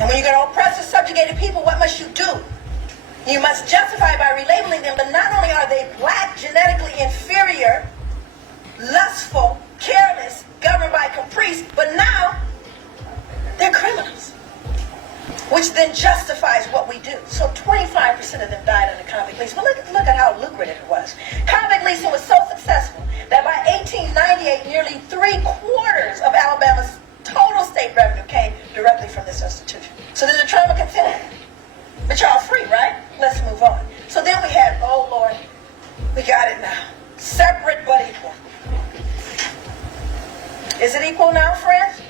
And when you're going to oppress or subjugated people, what must you do? You must justify by relabeling them, but not only are they black, genetically inferior, lustful, careless, governed by caprice, but now they're criminals, which then justifies what we do. So 25% of them died under convict leasing. But look at how lucrative it was. Convict leasing was so successful that by 1898, nearly 3/4 of Alabama's total state revenue came directly from this institution. So did the trauma continue? But y'all free, right? Let's move on. So then we had, oh Lord, we got it now. Separate but equal. Is it equal now, friends?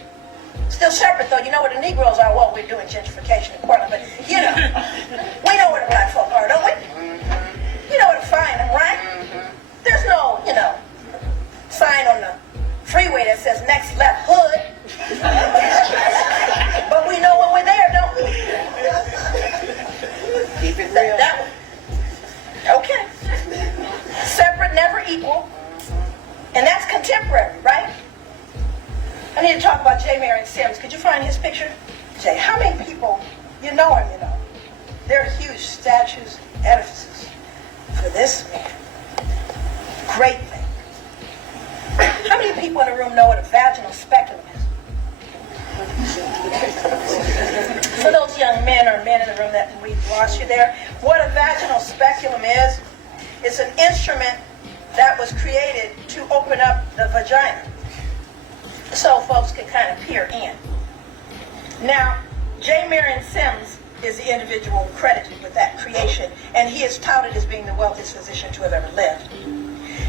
Still separate, though. You know what the Negroes are? Well, we're doing gentrification in Portland, but you know, we know where the black folk are, don't we? You know where to find them, right? There's no, sign on the freeway that says next left hood. But we know when we're there, don't we? Keep it real. That one. Okay. Separate, never equal. And that's contemporary, right? I need to talk about J. Marion Sims. Could you find his picture? Jay, how many people, you know him, There are huge statues, edifices for this man. Great thing. How many people in the room know what a vaginal speculum is? For those young men or men in the room that we lost you there, what a vaginal speculum is, it's an instrument that was created to open up the vagina, so folks can kind of peer in. Now, J. Marion Sims is the individual credited with that creation, and he is touted as being the wealthiest physician to have ever lived.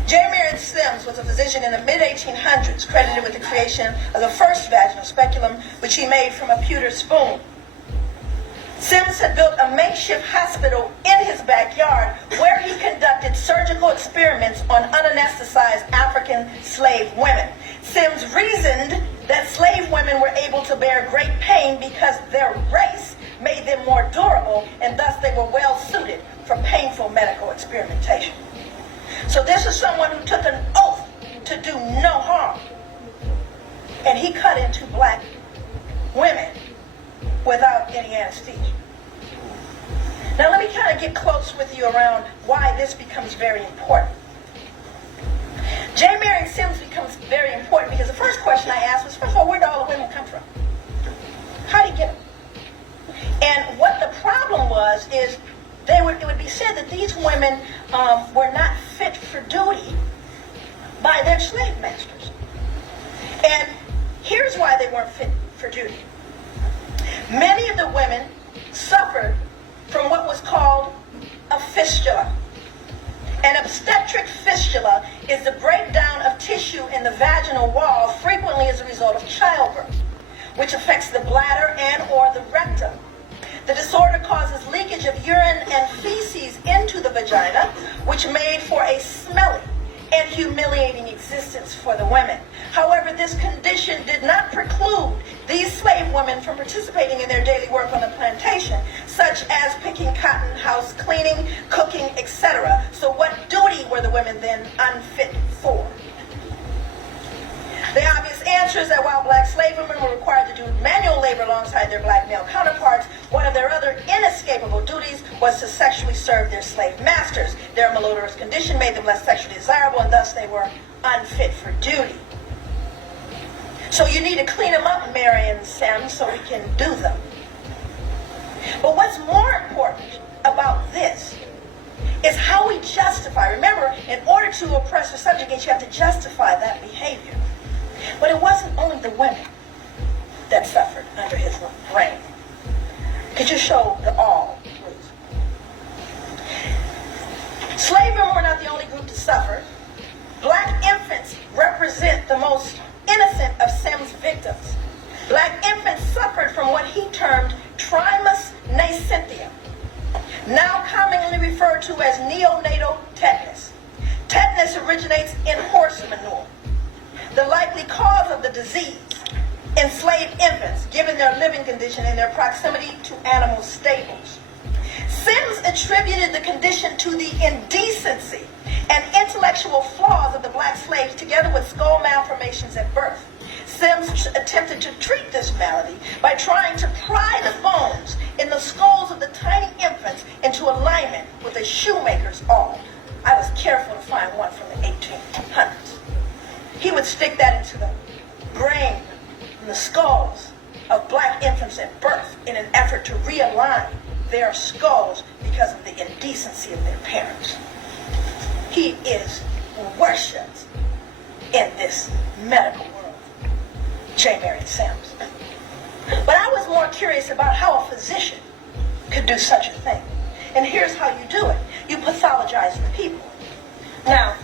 J. Marion Sims was a physician in the mid-1800s, credited with the creation of the first vaginal speculum, which he made from a pewter spoon. Sims had built a makeshift hospital in his backyard where he conducted surgical experiments on unanesthetized African slave women. Sims reasoned that slave women were able to bear great pain because their race made them more durable, and thus they were well suited for painful medical experimentation. So this is someone who took an oath to do no harm. And he cut into black women without any anesthesia. Now let me kind of get close with you around why this becomes very important. J. Marion Sims becomes very important because the first question I asked was, first of all, where did all the women come from? How did he get them? And what the problem was is it would be said that these women were not fit for duty by their slave masters. And here's why they weren't fit for duty. Many of the women suffered from what was called a fistula. An obstetric fistula is the breakdown of tissue in the vaginal wall, frequently as a result of childbirth, which affects the bladder and or the rectum. The disorder causes leakage of urine and feces into the vagina, which made for a smelly and humiliating existence for the women. However, this condition did not preclude these slave women from participating in their daily work on the plantation, such as picking cotton, house cleaning, cooking, etc. So what duty were the women then unfit for? The obvious answer is that while black slave women were required to do manual labor alongside their black male counterparts, one of their other inescapable duties was to sexually serve their slave masters. Their malodorous condition made them less sexually desirable, and thus they were unfit for duty. So you need to clean them up, Marion Sims, so we can do them. But what's more important about this is how we justify. Remember, in order to oppress or subjugate, you have to justify that behavior. But it wasn't only the women that suffered under his reign. Could you show the all, please? Slave women were not the only group to suffer. Black infants represent the most innocent of Sims' victims. Black infants suffered from what he termed trismus nascentium, now commonly referred to as neonatal tetanus. Tetanus originates in horse manure. The likely cause of the disease enslaved infants, given their living condition and their proximity to animal stables. Sims attributed the condition to the indecency and intellectual flaws of the black slaves, together with skull malformations at birth. Sims attempted to treat this malady by trying to pry the bone into alignment with a shoemaker's awl. I was careful to find one from the 1800s. He would stick that into the brain and the skulls of black infants at birth in an effort to realign their skulls because of the indecency of their parents. He is worshipped in this medical world. J. Marion Sims. But I was more curious about how a physician could do such a thing. And here's how you do it. You pathologize the people. Now,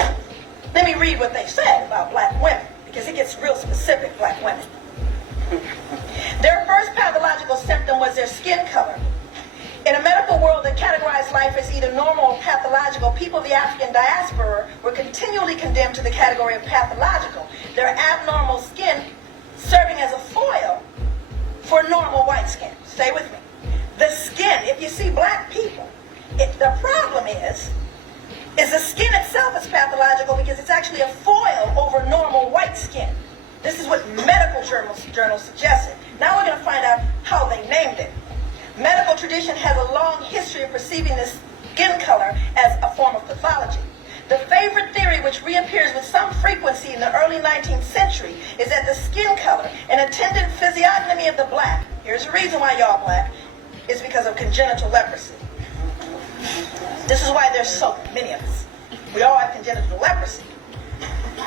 let me read what they said about black women, because it gets real specific, black women. Their first pathological symptom was their skin color. In a medical world that categorized life as either normal or pathological, people of the African diaspora were continually condemned to the category of pathological, their abnormal skin serving as a foil for normal white skin. Stay with me. The skin, if you see black people, the problem is the skin itself is pathological because it's actually a foil over normal white skin. This is what medical journals suggested. Now we're going to find out how they named it. Medical tradition has a long history of perceiving this skin color as a form of pathology. The favorite theory, which reappears with some frequency in the early 19th century, is that the skin color and attendant physiognomy of the black, here's the reason why y'all black, is because of congenital leprosy. This is why there's so many of us. We all have congenital leprosy.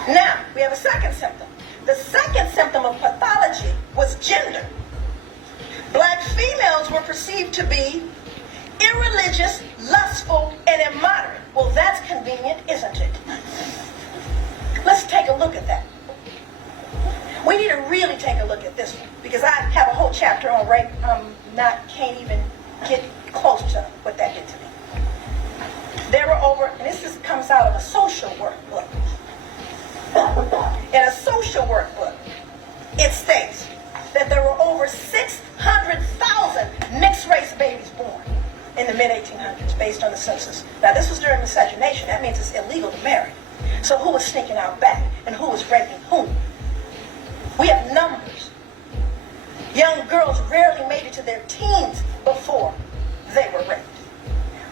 Now, we have a second symptom. The second symptom of pathology was gender. Black females were perceived to be irreligious, lustful, and immoderate. Well, that's convenient, isn't it? Let's take a look at that. We need to really take a look at this one, because I have a whole chapter on rape. Can't even get close to what that did to me. There were over, and this comes out of a social work book. In a social work book, it states that there were over 600,000 mixed-race babies born in the mid-1800s, based on the census. Now, this was during miscegenation. That means it's illegal to marry. So who was sneaking out back, and who was raping whom? We have numbers. Young girls rarely made it to their teens before they were raped.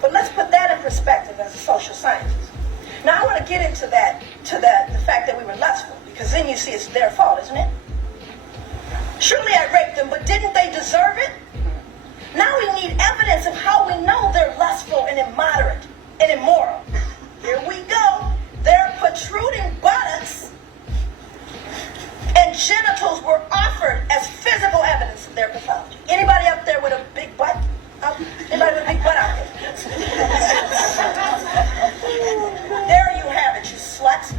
But let's put that in perspective as a social scientist. Now, I want to get into the fact that we were lustful, because then you see it's their fault, isn't it? Surely I raped them, but didn't they deserve it? Now we need evidence of how we know they're lustful and immoderate and immoral. Here we go. Their protruding buttocks and genitals were offered as physical evidence of their pathology. Anybody up there with a big butt? Anybody with a big butt out there? There you have it, you sluts.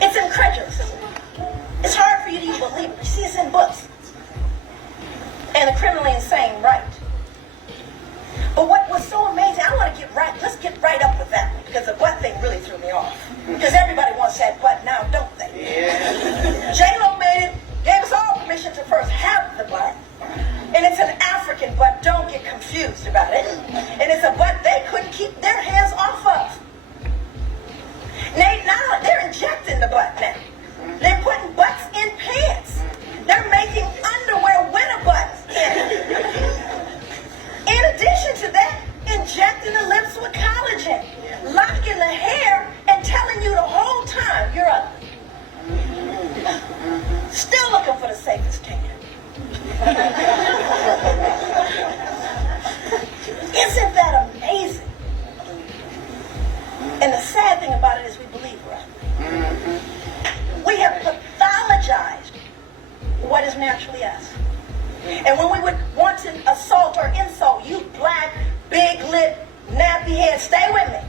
It's incredulous. It's hard for you to even believe it. You see, it's in books. And a criminally insane right. But what was so amazing, I want to get right, let's get right up with that one, because the butt thing really threw me off. Because everybody wants that butt now, don't they? Yeah. J-Lo made it, gave us all permission to first have the butt. And it's an African butt, don't get confused about it. And it's a butt they couldn't keep their hands off of. Now they're injecting the butt now. They're putting butts in pants. They're making underwear with a butt in it. In addition to that, injecting the lips with collagen, locking the hair, and telling you the whole time you're ugly. Still looking for the safest tan. Isn't that amazing? And the sad thing about it is we believe we're ugly. We have pathologized what is naturally us. And when we would want to assault or insult you black, big lip, nappy head, stay with me.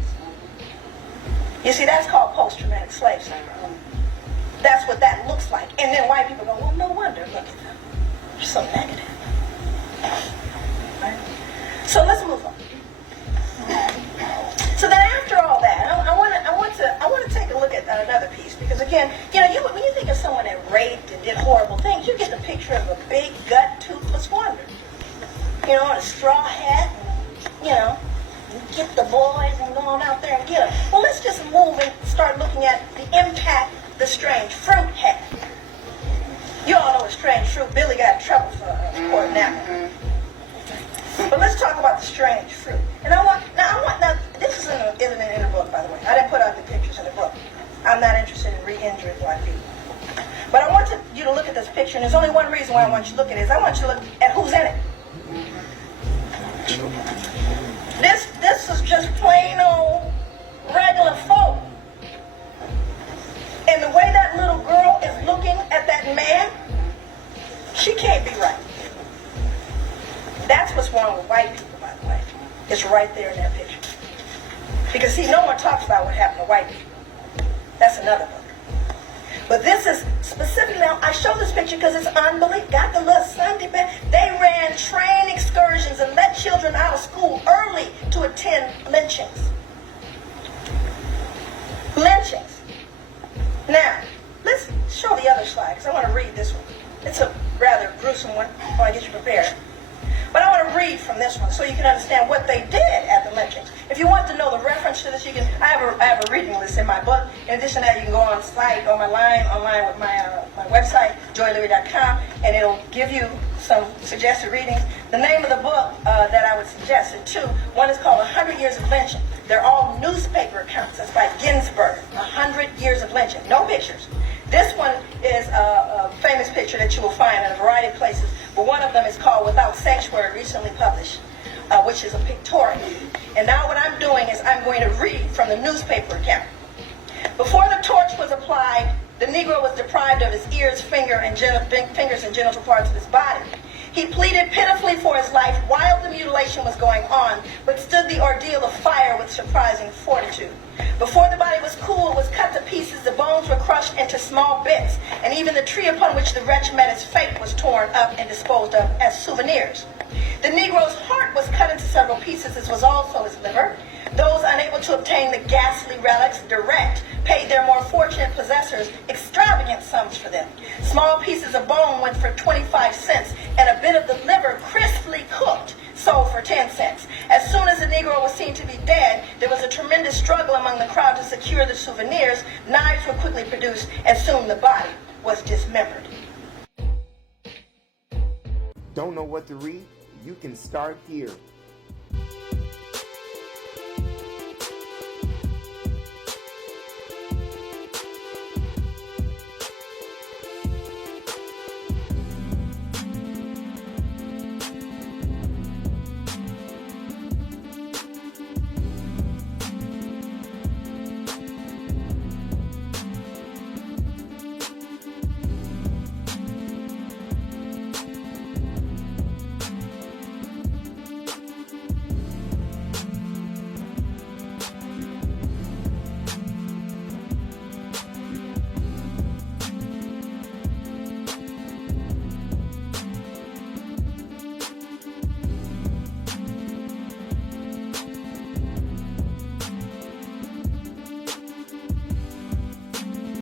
You see, that's called post-traumatic slave syndrome. That's what that looks like. And then white people go, well, no wonder, look at them. They're so negative. Right? So let's move on. So then after all that, I want to take a look at another piece, because again, when you think of someone that raped and did horrible things, you get the picture of a big gut, toothless wonder. A straw hat, and, get the boys and go on out there and get them. Well, let's just move and start looking at the impact the strange fruit had. You all know what strange strange fruit. Billy got in trouble for supporting that one. But let's talk about the strange fruit. And now this isn't in the book, by the way. I didn't put out the pictures in the book. I'm not interested in re-injuring black people. But I want you to look at this picture, and there's only one reason why I want you to look at it, is I want you to look at who's in it. This is just plain old regular folk. And the way that little girl is looking at that man, she can't be right. That's what's wrong with white people, by the way. It's right there in that picture. Because see, no one talks about what happened to white people. That's another book. But this is specifically, now I show this picture because it's unbelievable. Got the little Sunday best. They ran train excursions and let children out of school early to attend lynchings. Lynchings. Now, let's show the other slide because I want to read this one. It's a rather gruesome one. I want to get you prepared. But I want to read from this one so you can understand what they did at the lynchings. If you want to know the reference to this, you can. I have a reading list in my book. In addition to that, you can go on site or online with my website, joyleary.com, and it'll give you some suggested readings. The name of the book that I would suggest are two. One is called 100 Years of Lynching. They're all newspaper accounts. That's by Ginsburg. 100 Years of Lynching. No pictures. This one is a famous picture that you will find in a variety of places, but one of them is called Without Sanctuary, recently published, which is a pictorial. And now what I'm doing is I'm going to read from the newspaper account. Before the torch was applied, the Negro was deprived of his ears, fingers, and genital parts of his body. He pleaded pitifully for his life while the mutilation was going on, but stood the ordeal of fire with surprising fortitude. Before the body was cool, it was cut to pieces, the bones were crushed into small bits, and even the tree upon which the wretch met his fate was torn up and disposed of as souvenirs. The Negro's heart was cut into several pieces, as was also his liver. Those unable to obtain the ghastly relics direct paid their more fortunate possessors extravagant sums for them. Small pieces of bone went for 25 cents, and a bit of the liver crisply cooked sold for 10 cents. As soon as the Negro was seen to be dead, there was a tremendous struggle among the crowd to secure the souvenirs. Knives were quickly produced, and soon the body was dismembered. Don't know what to read? You can start here.